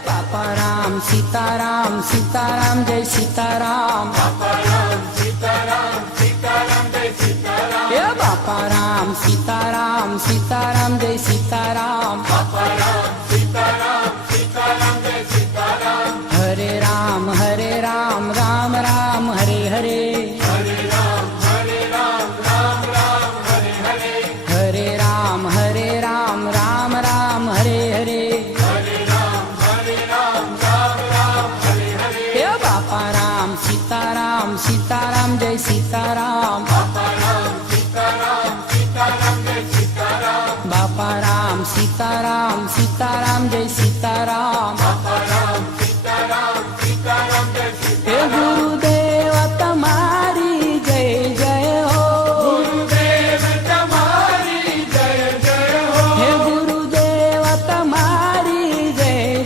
Bapa Ram Sitaram Sitaram Jay Sitaram Bapa Ram Sitaram Sitaram Jay Sitaram Bapa Ram Sitaram Sitaram Jay Sitaram Bapa Ram